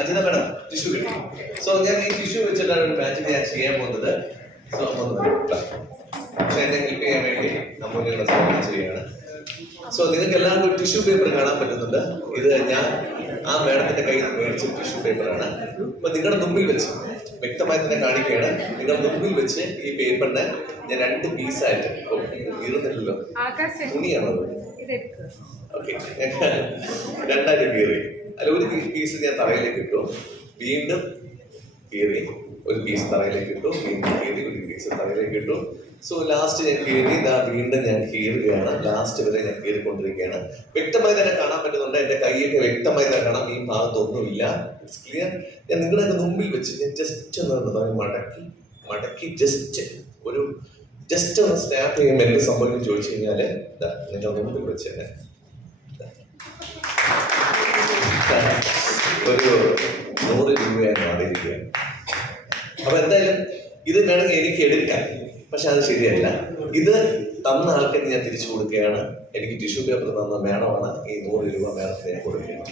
Ajitha madam tissue കിട്ടി so ഞാൻ ഈ ടിഷ്യൂ വെച്ചിട്ടാണ് ഒരു മാജിക് ഞാൻ ചെയ്യാൻ പോകുന്നത്. സോ പക്ഷെ എന്നെ ഹെൽപ്പ് ചെയ്യാൻ വേണ്ടി നമ്മളുടെ സഹായം ചെയ്യുകയാണ്. സോ നിങ്ങൾക്ക് എല്ലാവർക്കും ടിഷ്യൂ പേപ്പർ കാണാൻ പറ്റുന്നുണ്ട്. ഇത് ഞാൻ ആ മേഡത്തിന്റെ കയ്യിൽ നിന്ന് മേടിച്ച ടിഷ്യൂ പേപ്പറാണ് അപ്പൊ നിങ്ങളുടെ മുമ്പിൽ വെച്ച് വ്യക്തമായി തന്നെ കാണിക്കുകയാണ്. നിങ്ങളുടെ മുമ്പിൽ വെച്ച് ഈ പേപ്പറിനെ ഞാൻ രണ്ട് പീസായിട്ട് കീറുന്നില്ലല്ലോ. തുണിയാണത് ഓക്കെ. രണ്ടായിട്ട് കീറി. അല്ല ഒരു പീസ് ഞാൻ തറയിലേക്ക് ഇട്ടു. വീണ്ടും കീറി ഒരു പീസ് തറയിലേക്ക് ഇട്ടു. വീണ്ടും കീറി ഒരു പീസ് തറയിലേക്ക് ഇട്ടു. സോ ലാസ്റ്റ് ഞാൻ കീറി ഇതാ വീണ്ടും ഞാൻ കീറുകയാണ്. ലാസ്റ്റ് വരെ ഞാൻ കീറിക്കൊണ്ടിരിക്കുകയാണ്. വ്യക്തമായി തന്നെ കാണാൻ പറ്റുന്നുണ്ട്. എന്റെ കൈയൊക്കെ വ്യക്തമായി തന്നെ കാണാം. ഈ ഭാഗത്തൊന്നുമില്ല ഇറ്റ്സ് ക്ലിയർ ഞാൻ നിങ്ങളുടെ മുമ്പിൽ വെച്ച് ഞാൻ ജസ്റ്റ് ഒന്ന് മടക്കി മടക്കി ജസ്റ്റ് ഒരു ജസ്റ്റ് ഒന്ന് സ്നാപ്പ് ചെയ്യുമ്പോൾ എന്ത് സംഭവിക്കും ചോദിച്ചു കഴിഞ്ഞാൽ നിങ്ങളുടെ മുമ്പിൽ വെച്ച് തന്നെ ഒരു നൂറ് രൂപയായി മാറിയിരിക്കുകയാണ് അപ്പൊ എന്തായാലും ഇത് വേണമെങ്കിൽ എനിക്ക് എടുക്കാം. പക്ഷെ അത് ശരിയല്ല. ഇത് തന്ന ആൾക്കാർ ഞാൻ തിരിച്ചു കൊടുക്കുകയാണ്. എനിക്ക് ടിഷ്യൂ പേപ്പർ തന്ന മേഡമാണ് ഈ നൂറ് രൂപ മേഡത്തിന് ഞാൻ കൊടുക്കുകയാണ്.